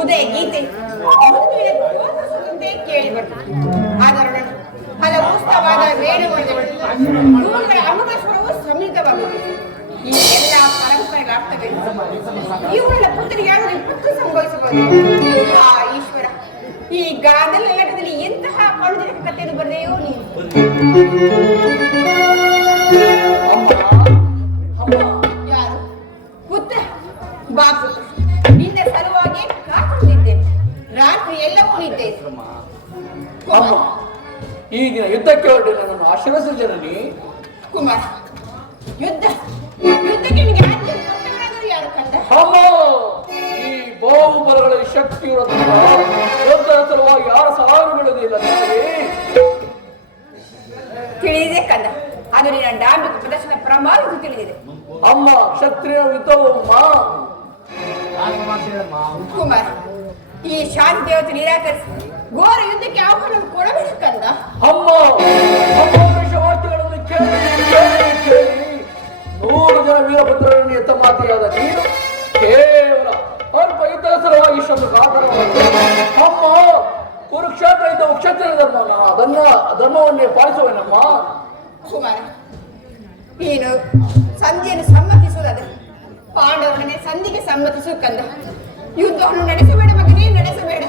ಉದಯ ಗೀತೆ ಕೇಳಿ ಬರ್ತದೆ. ಆದರೆ ಹಲವು ಉಸ್ತವಾದ ವೇಣುಗಳು ಅಮುಗ ಸ್ವರವು ಸಮಿತವಾಗುತ್ತದೆ. ಈ ಎಲ್ಲ ಪರಂಪರೆಗಳ ಅರ್ಥವೇನು? ಇವುಗಳ ಪುತ್ರಿಯಾಗಲು ವಿಪತ್ತು ಸಂಭವಿಸಬಹುದು. ಆ ಈಶ್ವರ, ಈ ಗಾದಲ ಲಟದಲ್ಲಿ ಎಂತಹ ಪಂಡಿತ ಕಥೆಯನ್ನು ಬರೆದೆಯೋ ನೀನು. ಯಾರು? ಪುತ್ರ ಬಾಪು, ನಿನ್ನ ಸಲುವಾಗಿ ಕಾಕೊಂಡಿದ್ದೇನೆ. ರಾತ್ರಿ ಎಲ್ಲವೂ ನಿದ್ದೆ. ಈಗಿನ ಯುದ್ಧಕ್ಕೆ ಹೊರಟು ನನ್ನನ್ನು ಆಶೀರ್ವದಿಸಿದ ಜನನಿ. ಕುಮಾರ, ಯುದ್ಧಕ್ಕೆ ಯಾರು ಕಂದ? ಈ ಬಾಹುಬಲಗಳ ಶಕ್ತಿ ಯುದ್ಧದ ಸಲುವಾಗಿ ಯಾರ ಸಹಾಯ ಬೀಳುವುದಿಲ್ಲ. ತಿಳಿದಿದೆ ಕಂದ, ಅದು ನಿನ್ನ ಡಾಂಬಿಕ ಪ್ರದರ್ಶನ ಪ್ರಮಾಣ ತಿಳಿದಿದೆ. ಅಮ್ಮ ಕ್ಷತ್ರಿಯ ಯುದ್ಧವಮ್ಮ. ಕುಮಾರ, ಈ ಶಾಂತಿ ದೇವತೆ ನಿರಾಕರಿಸಿ ಘೋರ ಯುದ್ಧಕ್ಕೆ ಆಹ್ವಾನ ಕೊಡಬೇಕು ಕಂದ. ಅಮ್ಮ ವಾಕ್ಯಗಳನ್ನು ಕೇಳಿ 100 ಜನ ವೀರಭದ್ರರನ್ನು ಎತ್ತ ಮಾತೆಯಾದ ನೀನು ಕೇವಲ ಅಲ್ಪ ಯುದ್ಧದ ಸಲುವಾಗಿ ಇಷ್ಟೊಂದು ಕಾತರ. ಅಮ್ಮ ಕುರುಕ್ಷೇತ್ರ ಇದ್ದ ಕ್ಷತ್ರಿಯ ಧರ್ಮ ಧರ್ಮವನ್ನೇ ಪಾಲಿಸುವನಮ್ಮ. ಕುಮಾರ, ನೀನು ಸಂಧಿಯನ್ನು ಸಮ್ಮತಿಸುವುದಾದರೆ ಪಾಂಡವರನ್ನೇ ಸಂಧಿಗೆ ಸಮ್ಮತಿಸುವ ಕಂದ. ಯುದ್ಧವನ್ನು ನಡೆಸಬೇಡ ಮಗನೇ, ನಡೆಸಬೇಡ.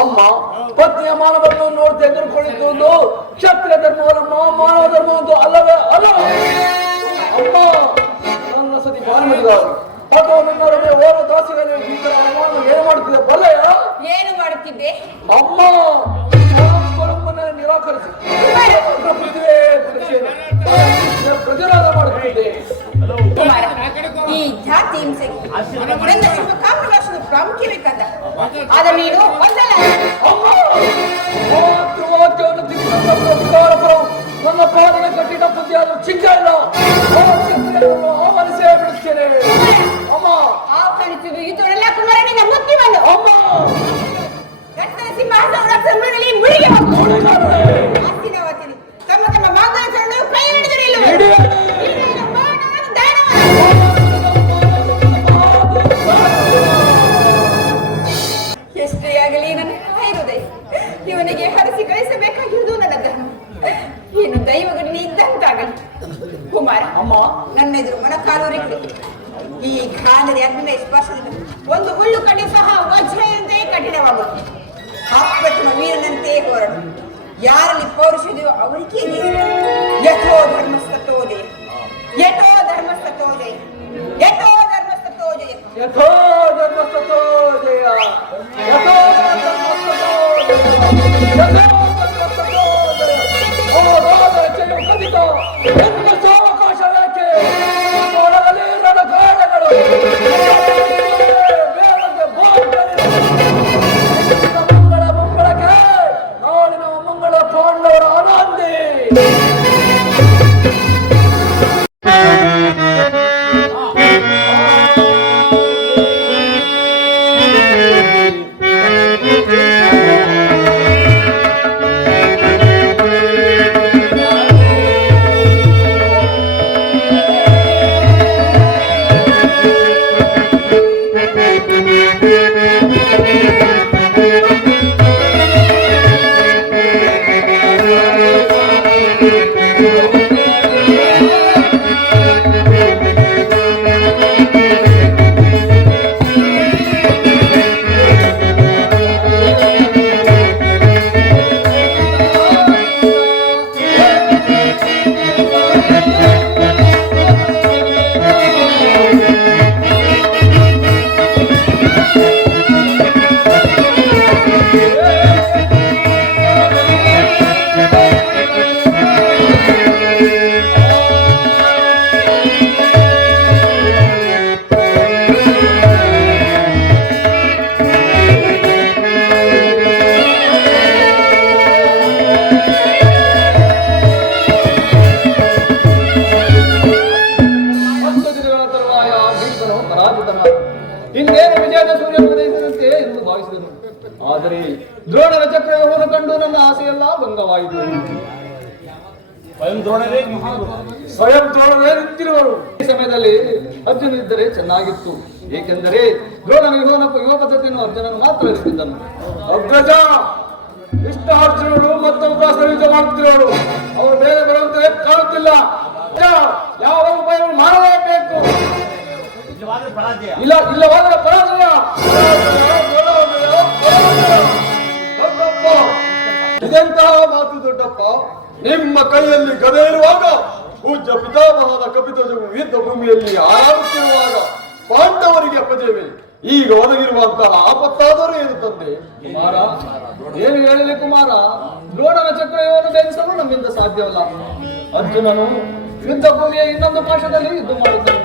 ಅಮ್ಮ ಪತ್ನಿಯ ಮಾನವನ್ನು ನೋಡ್ತಾ ಎದುರುಕೊಳ್ಳಿದ್ದು ಒಂದು ಕ್ಷತ್ರಿಯ ಧರ್ಮವಲ್ಲಮ್ಮ, ಮಾನವ ಧರ್ಮ ಒಂದು ಅಲ್ಲವೇ ಅಲ್ಲ. ಅಮ್ಮ ನನ್ನ ಸತಿ ಮಾನವಿದ್ದಾರೆ ಅಥವಾ ನನ್ನ ರಮೆ ಓರ ದಾಸಿಗಳಲ್ಲಿ ಏನು ಮಾಡುತ್ತಿದ್ದೆ ಬಲ್ಲೆಯ? ಏನು ಮಾಡುತ್ತಿದ್ದೆ ಅಮ್ಮ? ನಿರಾಕರಿಸಿ ಪ್ರತಿರೋಧ ಮಾಡುತ್ತಿದ್ದೆ. ಈ ಜಾತಿ ಹಿಂಸೆಗೆ ನನ್ನ ಶುಭ ಕಾಮರಾಶದ ಪ್ರಾಮುಖ್ಯ ಬೇಕಂದ. ಆದರೆ ನೀನು ನನ್ನ ಪಾಲನೆ ಕಟ್ಟಿದ ಬುದ್ಧಿಯಾದ ಚಿಂತ ಇಲ್ಲ. ಆಹ್ವಾನಿಸೇ ಬಿಡುತ್ತೇನೆ ಅಮ್ಮ. ಆಹ್ವಾನಿಸುವುದು ಇದರೆಲ್ಲ ಕುಮಾರ ನಿನ್ನ ಮುಕ್ತಿ ಬಂದು ಅಮ್ಮ ರತ್ನ ಸಿಂಹಾಸನದ ಸನ್ಮಾನದಲ್ಲಿ ಮುಡಿಗೆ ಆಸ್ತಿನವತಿನಿ ತಮ್ಮ ತಮ್ಮ ಮಾರ್ಗದರ್ಶನವನ್ನು ಕೈ ಹಿಡಿದಿರಲಿಲ್ಲ. ಎಷ್ಟೇ ಆಗಲಿ ನನ್ನ ಹೃದಯ ಇವನಿಗೆ ಹರಿಸಿ ಕಳಿಸಬೇಕಾಗಿರುವುದು ನನ್ನ ಧರ್ಮ. ಏನು ದೈವಗಣಿ ಇದ್ದಂತಾಗಲಿ. ಕುಮಾರ ಅಮ್ಮ ನನ್ನ ಎದುರು ಮೊಣಕಾಲೂರಿಗೆ ಈ ಘಾನದ ಅಗ್ನಿಯ ಸ್ಪರ್ಶದಿಂದ ಒಂದು ಹುಲ್ಲು ಕಡ್ಡಿ ಸಹ ವಜ್ರದಂತೆ ಕಠಿಣವಾಗುತ್ತದೆ. ಅಪ್ರತಿಮ ವೀರನಂತೆ ಹೋರಾಡು. ಯಾರಲ್ಲಿ ಪೌರುಷದೆಯೋ ಅವರಿಗೆ ಯಥೋ ಧರ್ಮಸ್ಥತೋದೆ ಯಥೋ ಧರ್ಮಸ್ಥತೋದೆ ಯಥೋ ಯಥೋ ಧರ್ಮಸ್ಥೋ ಜಯ ಯಥೋ ಧರ್ಮಸ್ಥೋ ಜಯ ಯಥೋ ಧರ್ಮಸ್ಥೋ ಜಯ ಓ ರಾಜ ಕದಿತ ಎಂತ ಸಾವಕಾಶ ಯಾಕೆ ಒಳಗಲಿ ರಣಗಾಡಗಳು ಮಂಗಳ ಮಂಗಳಕ್ಕೆ ನಾಳಿನ ಮಂಗಳ ಪಾಂಡವರ ಆನಂದಿ. ಇನ್ನೇನು ವಿಜಯದ ಸೂರ್ಯ ಉದಯಿಸಿದಂತೆ ಎಂದು ಭಾವಿಸಿದನು. ಆದರೆ ದ್ರೋಣನ ಚಕ್ರವನ್ನು ಕಂಡು ನನ್ನ ಆಸೆಯೆಲ್ಲ ಭಂಗವಾಯಿತು. ಸ್ವಯಂ ದ್ರೋಣರೇ ನಿಂತಿರುವರು. ಈ ಸಮಯದಲ್ಲಿ ಅರ್ಜುನ ಇದ್ದರೆ ಚೆನ್ನಾಗಿತ್ತು. ಏಕೆಂದರೆ ದ್ರೋಣನ ಯುವ ಪದ್ಧತಿಯನ್ನು ಅರ್ಜುನನು ಮಾತ್ರ ಇರುತ್ತಿದ್ದನು. ಅಗ್ರಜ ಇಷ್ಟ ಅರ್ಜುನರು ಮತ್ತೊಬ್ಬ ಯುದ್ಧ ಮಾಡುತ್ತಿರುವರು. ಅವರು ಬೇರೆ ಬರುವಂತೆ ಕಾಣುತ್ತಿಲ್ಲ. ಯಾವ ಉಪಾಯವನ್ನು ಮಾಡಲೇಬೇಕು. ಇಲ್ಲವಾದರೆ ಪರಾಜಯ. ಇದೆಂತಹ ಮಾತು ದೊಡ್ಡಪ್ಪ. ನಿಮ್ಮ ಕೈಯಲ್ಲಿ ಗದೆ ಇರುವಾಗ ಪೂಜ್ಯ ಪಿತಾಮಹದ ಕಪಿಧ್ವಜವು ಯುದ್ಧ ಭೂಮಿಯಲ್ಲಿ ಆರಾಡುತ್ತಿರುವಾಗ ಪಾಂಡವರಿಗೆ ಅಪಜಯವೇ. ಈಗ ಒದಗಿರುವಂತಹ ಆಪತ್ತಾದರೂ ಏನು ತಂದೆ? ಕುಮಾರ ಏನು ಹೇಳಲಿ ಕುಮಾರ. ದ್ರೋಣನ ಚಕ್ರವನ್ನು ಬೆಳೆಸಲು ನಮ್ಮಿಂದ ಸಾಧ್ಯವಲ್ಲ. ಅರ್ಜುನನು ಯುದ್ಧ ಭೂಮಿಯ ಇನ್ನೊಂದು ಪಾಶದಲ್ಲಿ ಯುದ್ಧ ಮಾಡುತ್ತಾನೆ.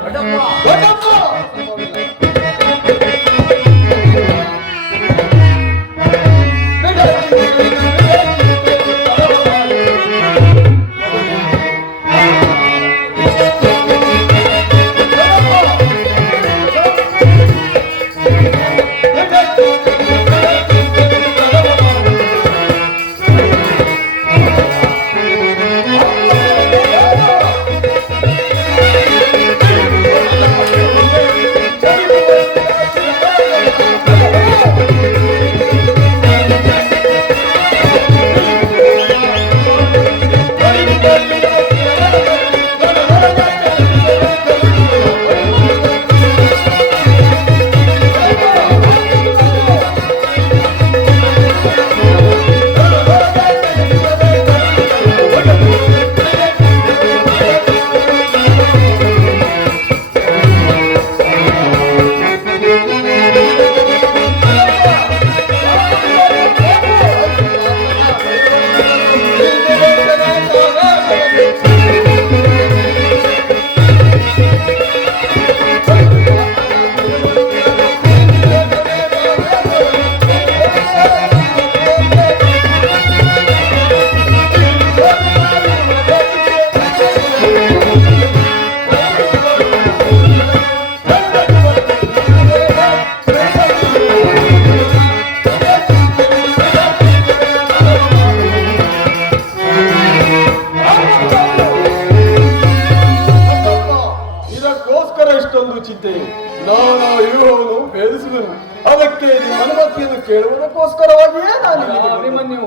ಕೇಳುವುದಕ್ಕೋಸ್ಕರವಾಗಿಯೇ ನಾನು ಅಭಿಮನ್ಯು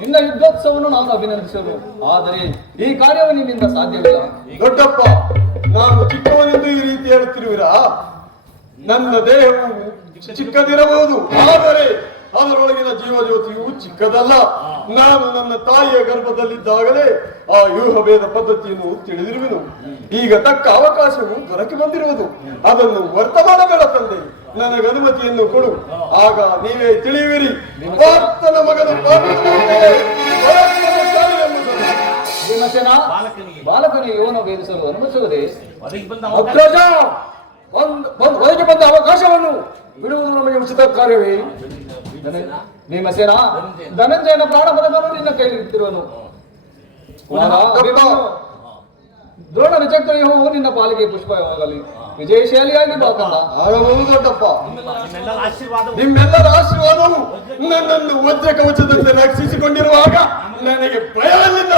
ನಿನ್ನ ಯುದ್ಧೋತ್ಸವವನ್ನು ನಾನು ಅಭಿನಂದಿಸಲು. ಆದರೆ ಈ ಕಾರ್ಯವು ನಿನ್ನಿಂದ ಸಾಧ್ಯವಿಲ್ಲ. ದೊಡ್ಡಪ್ಪ, ನಾನು ಚಿಕ್ಕವನೆಂದು ಈ ರೀತಿ ಹೇಳುತ್ತಿರುವಿರಾ? ನನ್ನ ದೇಹವು ಚಿಕ್ಕದಿರಬಹುದು, ಆದರೆ ಅದರೊಳಗಿನ ಜೀವಜ್ಯೋತಿಯು ಚಿಕ್ಕದಲ್ಲ. ನಾನು ನನ್ನ ತಾಯಿಯ ಗರ್ಭದಲ್ಲಿದ್ದಾಗಲೇ ಆ ವ್ಯೂಹಭೇದ ಪದ್ಧತಿಯನ್ನು ತಿಳಿದಿರುವೆನು. ಈಗ ತಕ್ಕ ಅವಕಾಶವು ದೊರಕಿ ಬಂದಿರುವುದು. ಅದನ್ನು ವ್ಯರ್ಥ ಮಾಡಬೇಡ ತಂದೆ. ನನಗೆ ಅನುಮತಿಯನ್ನು ಕೊಡು, ಆಗ ನೀವೇ ತಿಳಿಯುವಿರಿ. ಪಾರ್ಥನ ಮಗನ ಭೀಮಸೇನ, ಬಾಲಕನಿಗೆ ಯೋನ ಭೇದಿಸಲು ಅನುಮತಿಸದೆ ಅಗ್ರಜ ಒದಗಿ ಬಂದ ಅವಕಾಶವನ್ನು ಬಿಡುವುದು ನಮಗೆ ಉಚಿತ ಕಾರ್ಯವೇ? ಭೀಮಸೇನ, ಧನಂಜಯನ ಪ್ರಾಣ ಬದಲು ನಿನ್ನ ಕೈಲಿರುತ್ತಿರುವನು. ದ್ರೋಣ ನಿಜಕ್ಕೂ ನಿನ್ನ ಪಾಲಿಗೆ ಪುಷ್ಪವಾಗಲಿ. ವಿಜಯಶಾಲಿಯಾಗಿ ಬಾಕಂದ ಆಗಬಹುದು ದೊಡ್ಡಪ್ಪ. ನಿಮ್ಮೆಲ್ಲರ ಆಶೀರ್ವಾದವು ನನ್ನನ್ನು ವಜ್ರ ಕವಚದಂತೆ ರಕ್ಷಿಸಿಕೊಂಡಿರುವಾಗ ನನಗೆ ಭಯವಿಲ್ಲ.